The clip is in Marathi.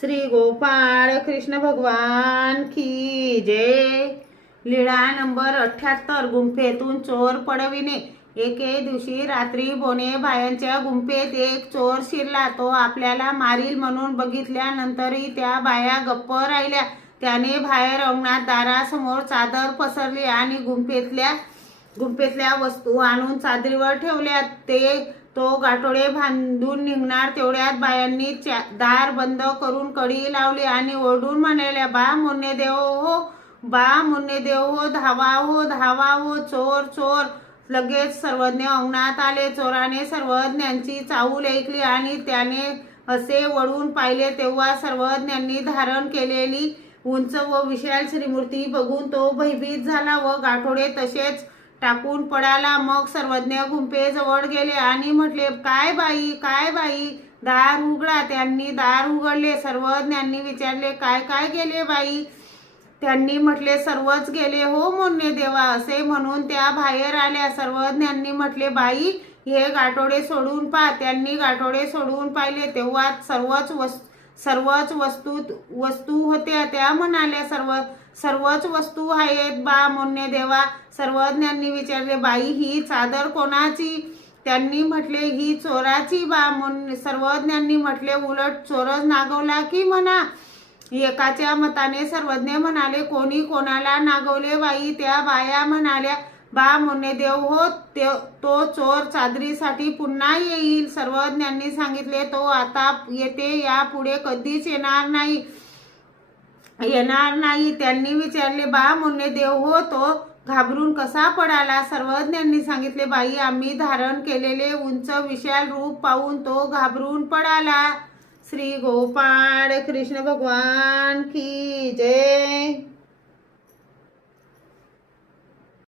श्री गोपाळ कृष्ण भगवान की जय। लीळा नंबर 78। गुंफेतून चोर पळविणे। एके दिवशी रात्री बोने बायांच्या गुंफेत एक चोर शिरला। तो आपल्याला मारील म्हणून बघितल्यानंतरही त्या बाया गप्प राहिल्या। त्याने बाहेर अंगणात दारासमोर चादर पसरली आणि गुंफेतल्या वस्तू आणून चादरीवर ठेवल्या। तो गाठोडे बांधून निघणार तेवढ्यात बायांनी दार बंद करून कडी लावली आणि ओरडून म्हणाल्या, बा मुन्नेदेव हो, बा मुन्नेदेव हो, धावा हो, धावा हो, चोर चोर। लगेच सर्वज्ञ अंगणात आले। चोराने सर्वज्ञांची चाहूल ऐकली आणि त्याने असे वळून पाहिले तेव्हा सर्वज्ञांनी धारण केलेली उंच व विशाल श्रीमूर्ती बघून तो भयभीत झाला व गाठोडे तसेच टाकून पडाला। मग सर्वज्ञ गुंफेजवळ गेले आणि म्हटले, काय बाई, काय बाई, दार उघडा। त्यांनी दार उघडले। सर्वज्ञांनी विचारले, काय काय गेले बाई? त्यांनी म्हटले, सर्वच गेले हो मोन्ने देवा। असे म्हणून त्या बाहेर आल्या। सर्वज्ञांनी म्हटले, बाई हे गाठोडे सोडून पहा। त्यांनी गाठोडे सोडून पाहिले तेव्हा सर्वच वस्तू होत्या। त्या म्हणाल्या, सर्वच वस्तू आहेत बा मोन्ने देवा। सर्वज्ञांनी विचारले, बाई ही चादर कोणाची? त्यांनी म्हटले, ही चोराची बा। सर्वज्ञांनी म्हटले, उलट चोरच नागवला की म्हणा? एकाच्या मताने सर्वज्ञ म्हणाले, कोणी कोणाला नागवले बाई? त्या बाया म्हणाल्या, बा मोन्नेदेव हो, तो चोर चादरीसाठी पुन्हा येईल। सर्वज्ञांनी सांगितले, तो आता येते, यापुढे कधीच येणार नाही। त्यांनी विचारले, बा मोन्नेदेव हो, तो घाबरून कसा पडाला? सर्वज्ञांनी सांगितले, बाई आम्ही धारण केलेले उंच विशाल रूप पाहून तो घाबरून पडाला। श्री गोपाळ कृष्ण भगवान की जय।